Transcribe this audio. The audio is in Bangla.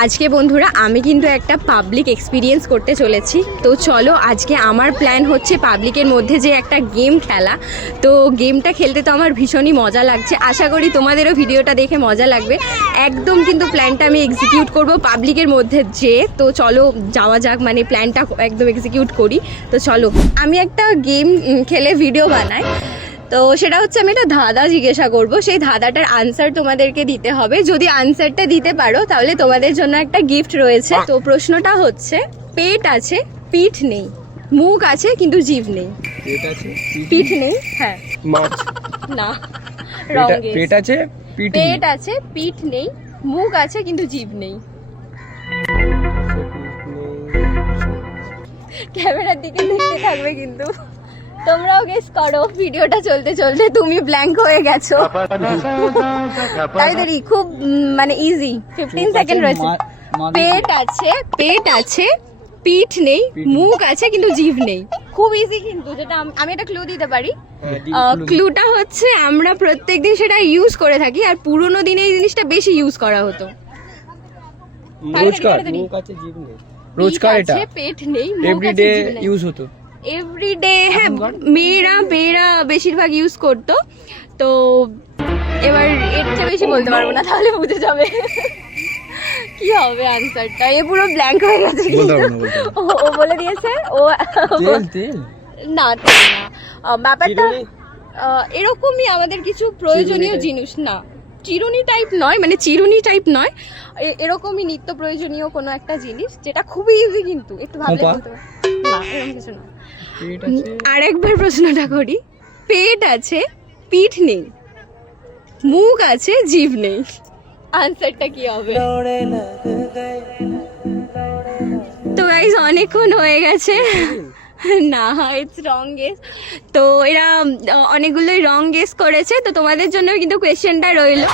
আজকে বন্ধুরা আমি কিন্তু একটা পাবলিক এক্সপিরিয়েন্স করতে চলেছি। তো চলো আজকে আমার প্ল্যান হচ্ছে পাবলিকের মধ্যে যে একটা গেম খেলা। তো গেমটা খেলতে তো আমার ভীষণই মজা লাগছে, আশা করি তোমাদেরও ভিডিওটা দেখে মজা লাগবে। একদম কিন্তু প্ল্যানটা আমি এক্সিকিউট করব পাবলিকের মধ্যে যে। তো চলো যাওয়া যাক, মানে প্ল্যানটা একদম এক্সিকিউট করি। তো চলো, আমি একটা গেম খেলে ভিডিও বানাই। তো সেটা হচ্ছে আমি একটা ধাঁধা জিজ্ঞাসা করব, সেই ধাঁধাটার আনসার তোমাদেরকে দিতে হবে। যদি আনসারটা দিতে পারো তাহলে তোমাদের জন্য একটা গিফট রয়েছে। তো প্রশ্নটা হচ্ছে, পেট আছে পিঠ নেই, মুখ আছে কিন্তু জিভ নেই। পেট আছে পিঠ নেই, হ্যাঁ। মাছ না, রং গেস। পেট আছে পেট আছে পিঠ নেই, মুখ আছে কিন্তু জিভ নেই। ক্যামেরার দিকে দেখতে থাকবে কিন্তু, তোমরাও গেস করো। ভিডিওটা চলতে চলতে তুমি ব্ল্যাঙ্ক হয়ে গেছো। তাড়াতাড়ি, খুব মানে ইজি, 15 সেকেন্ড রয়েছে। পেট আছে পিঠ নেই, মুখ আছে কিন্তু জিভ নেই। খুব ইজি কিন্তু, যেটা আমি একটা ক্লু দিতে পারি। ক্লুটা হচ্ছে আমরা প্রত্যেকদিন সেটা ইউজ করে থাকি, আর পুরোনো দিনে এই জিনিসটা বেশি ইউজ করা হতো। রোজকার মুখ আছে জিভ নেই, রোজকার এটা পেট নেই, এভরিডে ইউজ হতো। এভরিডে, হ্যাঁ, মেয়েরা বেশিরভাগ ইউজ করতো। তো এবার এর চেয়ে বেশি বলতে পারবো না, তাহলে বুঝে যাবে কি হবে আনসারটা। এ পুরো ব্ল্যাঙ্ক হয়ে গেছে কিন্তু। ও বলে দিয়েছে ও তেল না, ব্যাপারটা এরকমই। আমাদের কিছু প্রয়োজনীয় জিনিস, না চিরুনি টাইপ নয়, মানে চিরুনি টাইপ নয়, এরকমই নিত্য প্রয়োজনীয় কোনো একটা জিনিস, যেটা খুবই ইজি কিন্তু একটু ভাবলে বলতে পারো। না, এরকম কিছু না। আরেকবার প্রশ্নটা করি। পেট আছে পিঠ নেই, মুখ আছে জিভ নেই, আনসারটা কি হবে? তো গাইস অনেকক্ষণ হয়ে গেছে। না, ইটস রং গেস। তো এরা অনেকগুলোই রং গেস করেছে। তো তোমাদের জন্য কিন্তু কোয়েশ্চেনটা রইলো।